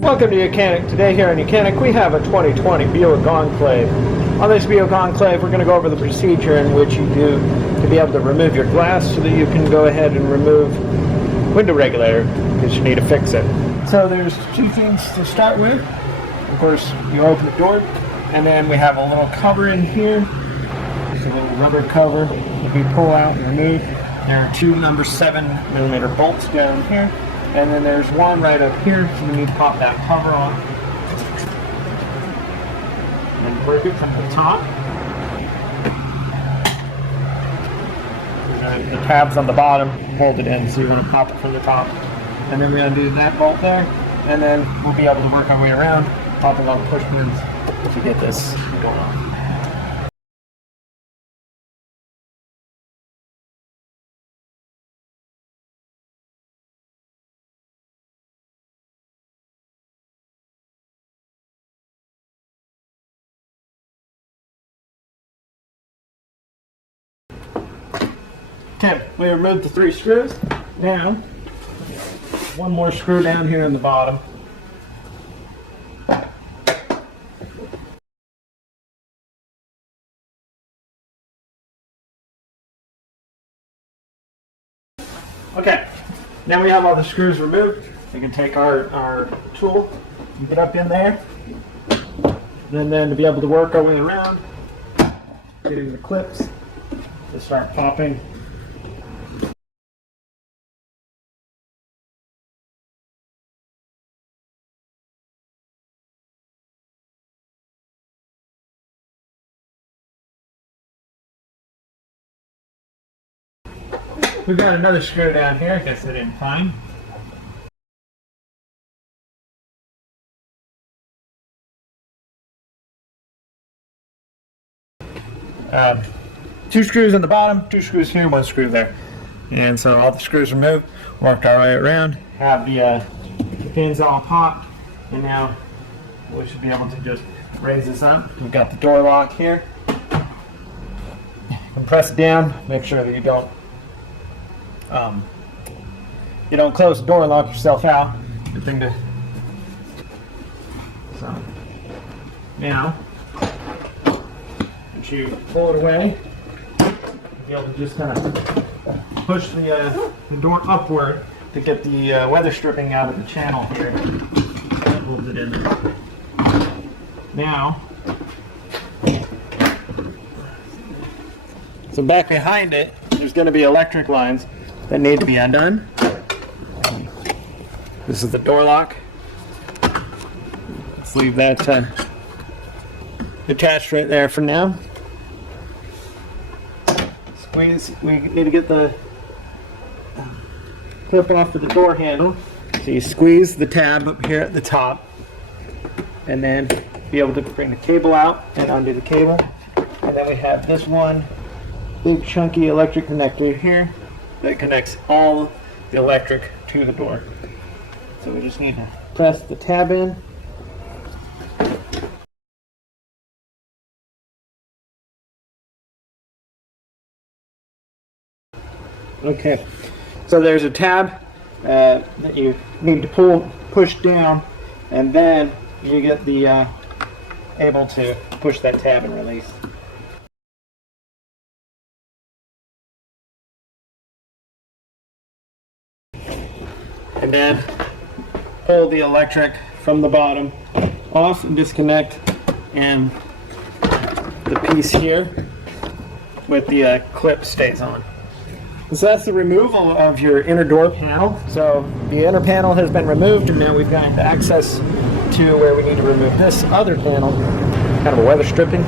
Welcome to YOUCANIC. Today here on YOUCANIC we have a 2020 Buick Enclave. On this Buick Enclave we're going to go over the procedure in which you do to be able to remove your glass so that you can go ahead and remove window regulator because you need to fix it. So there's two things to start with. Of course you open the door and then we have a little cover in here. It's a little rubber cover that we pull out and remove. There are two number 7mm bolts down here. And then there's one right up here, so we need to pop that cover on. And work it from the top. And the tabs on the bottom hold it in, so you want to pop it from the top. And then we undo that bolt there, and then we'll be able to work our way around, popping on the push pins to get this going on. Okay, we removed the 3 screws. Now, one more screw down here in the bottom. Okay, now we have all the screws removed. We can take our tool and get up in there. And then to be able to work our way around, getting the clips to start popping. We've got another screw down here, I guess I didn't find. Two screws on the bottom, 2 screws here, 1 screw there. And so all the screws removed, worked our way around, have the pins all popped, and now we should be able to just raise this up. We've got the door lock here. You can press it down, make sure that you don't close the door and lock yourself out. Good thing to. So now, once you pull it away, you'll be able to just kind of push the door upward to get the weather stripping out of the channel here. That holds it in there. Now, so back behind it, there's going to be electric lines that need to be undone. This is the door lock. Let's leave that attached right there for now. Squeeze. We need to get the clip off of the door handle. So you squeeze the tab up here at the top, and then be able to bring the cable out and undo the cable. And then we have this one big chunky electric connector here that connects all the electric to the door. So we just need to press the tab in. Okay, so there's a tab that you need to push down, and then you get the able to push that tab and release. And then pull the electric from the bottom off and disconnect, and the piece here with the clip stays on. So that's the removal of your inner door panel. So the inner panel has been removed, and now we've got access to where we need to remove this other panel, kind of a weather stripping.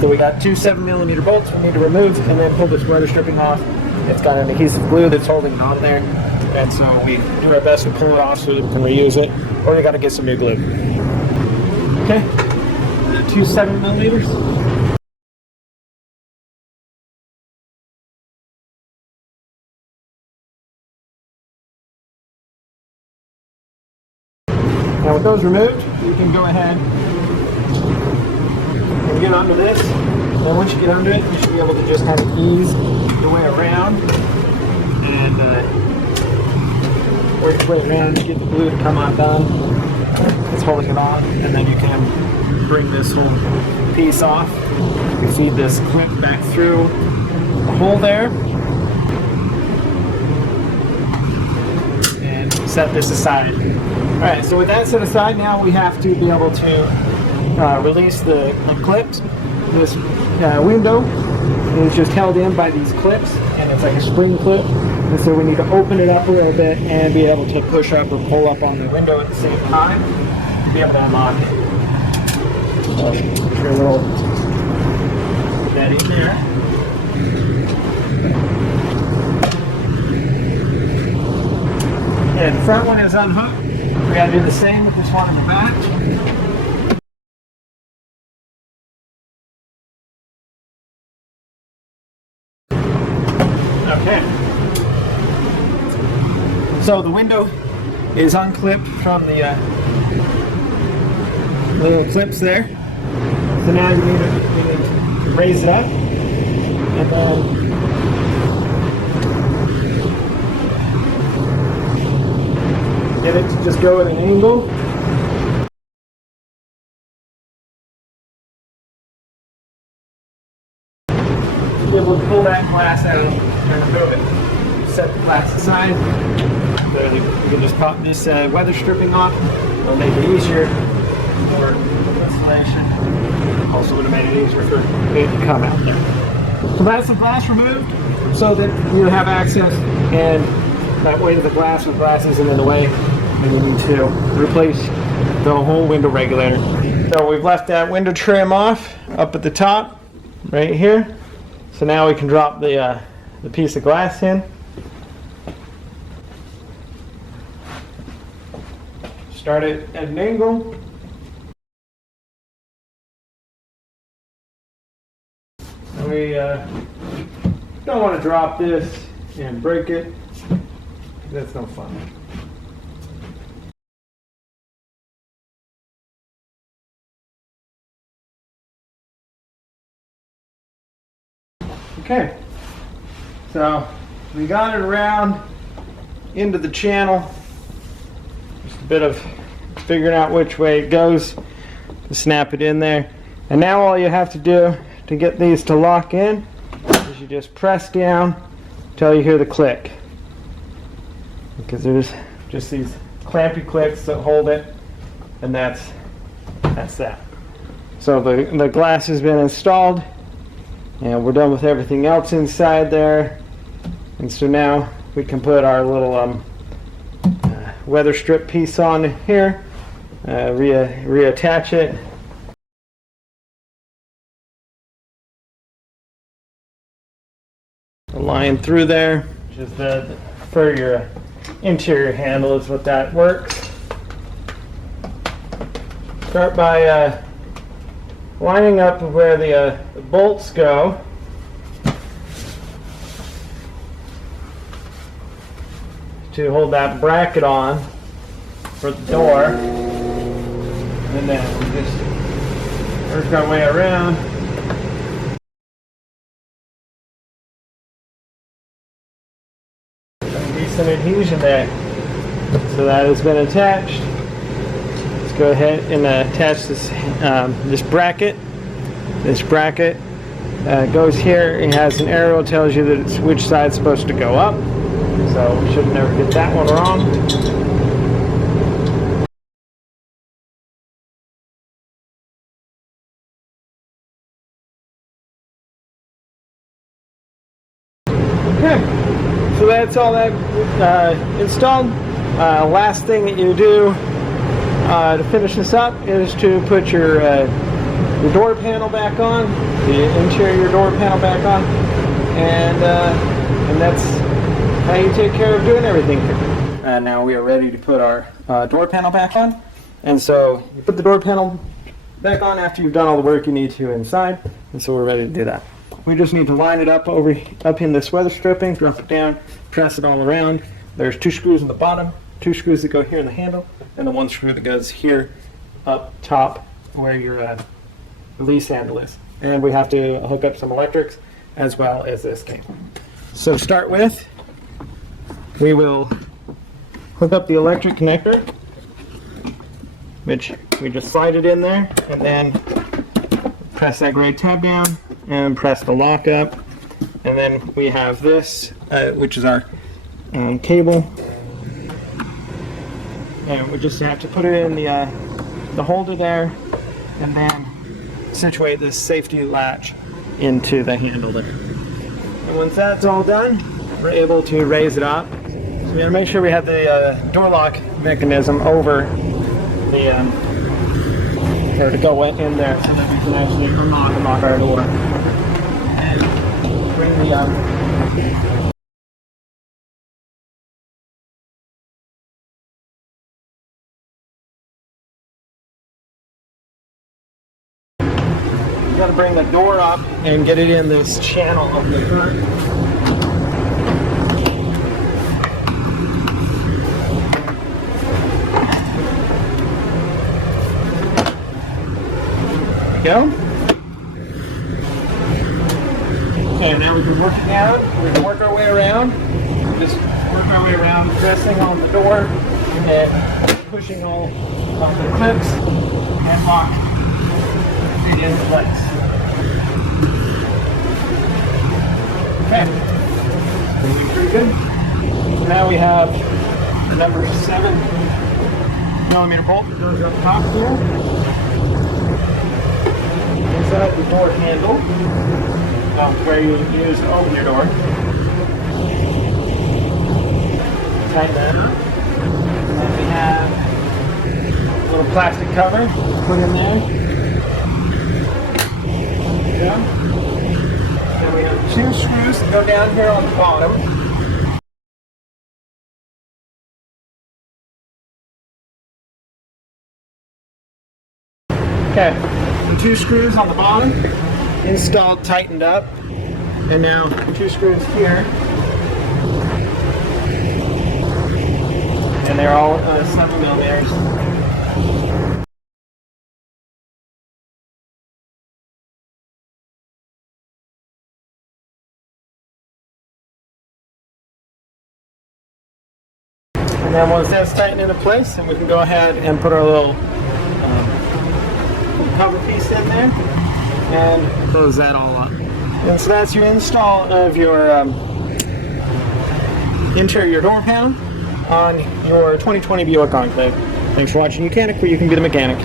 So we got 2 7mm bolts we need to remove, and then pull this weather stripping off. It's got an adhesive glue that's holding it on there. And so we do our best to pull it off so that we can reuse it, or you got to get some new glue. Okay, 2 7mm. Now with those removed, you can go ahead and get onto this. And once you get under it, you should be able to just kind of ease your way around and work your way around to get the glue to come undone. it's holding it on, and then you can bring this whole piece off. You feed this clip back through the hole there, and set this aside. All right, so with that set aside, now we have to be able to release the clips. This window is just held in by these clips, and it's like a spring clip. And so we need to open it up a little bit and be able to push up or pull up on the window at the same time to be able to unlock it. So here we'll put that in there. And the front one is unhooked. We gotta do the same with this one in the back. Okay. So the window is unclipped from the little clips there. So now you need to raise it up, and then get it to just go at an angle. Be able to pull that glass out and remove it. Set the glass aside. So you can just pop this weather stripping off. It'll make it easier for installation. Also would have made it easier for it to come out there. So that's the glass removed, so that you have access, and that way the glass isn't in the way, and you need to replace the whole window regulator. So we've left that window trim off up at the top, right here. So now we can drop the piece of glass in. Start it at an angle. And we don't want to drop this and break it. That's no fun. Okay, so we got it around into the channel. Just a bit of figuring out which way it goes to snap it in there. And now all you have to do to get these to lock in is you just press down until you hear the click. Because there's just these clampy clicks that hold it, and that's that. So the glass has been installed, and we're done with everything else inside there. And so now we can put our little weather strip piece on here, reattach it. A line through there, which is for your interior handle is what that works. Start by lining up where the bolts go. To hold that bracket on for the door. And then we just work our way around. Decent adhesion there. So that has been attached. Let's go ahead and attach this bracket. This bracket goes here. It has an arrow, tells you that it's which side's supposed to go up. So we should never get that one wrong. Okay, so that's all that installed. Last thing that you do to finish this up is to put your door panel back on, the interior door panel back on, and that's how you take care of doing everything here. Now we are ready to put our door panel back on. And so you put the door panel back on after you've done all the work you need to inside. And so we're ready to do that. We just need to line it up in this weather stripping, drop it down, press it all around. There's 2 screws in the bottom, 2 screws that go here in the handle, and the 1 screw that goes here up top where your release handle is. And we have to hook up some electrics as well as this thing. So to start with, we will hook up the electric connector. which we just slide it in there and then press that gray tab down and press the lock up. And then we have this, which is our cable. And we just have to put it in the holder there and then situate this safety latch into the handle there. And once that's all done, we're able to raise it up. So we gotta make sure we have the door lock mechanism over the, or to go in there so that we can actually unlock our door. And bring the, got to bring the door up and get it in this channel of the front. There we go. Okay, now we can work it down. We can work our way around. Just work our way around, pressing on the door and pushing all of the clips and lock it in place. Okay, pretty good. So now we have the number 7mm bolt that goes up top here. Inside the door handle, where you use to open your door. Tighten that up. And then we have a little plastic cover put in there. Yeah. Then we have 2 screws that go down here on the bottom. Okay, so 2 screws on the bottom, installed, tightened up, and now 2 screws here. And they're all 7mm. And then once that's tightened into place, then we can go ahead and put our little cover piece in there and close that all up. And so that's your install of your interior door panel on your 2020 Buick Enclave. Thanks for watching YOUCANIC, where you can be the mechanic.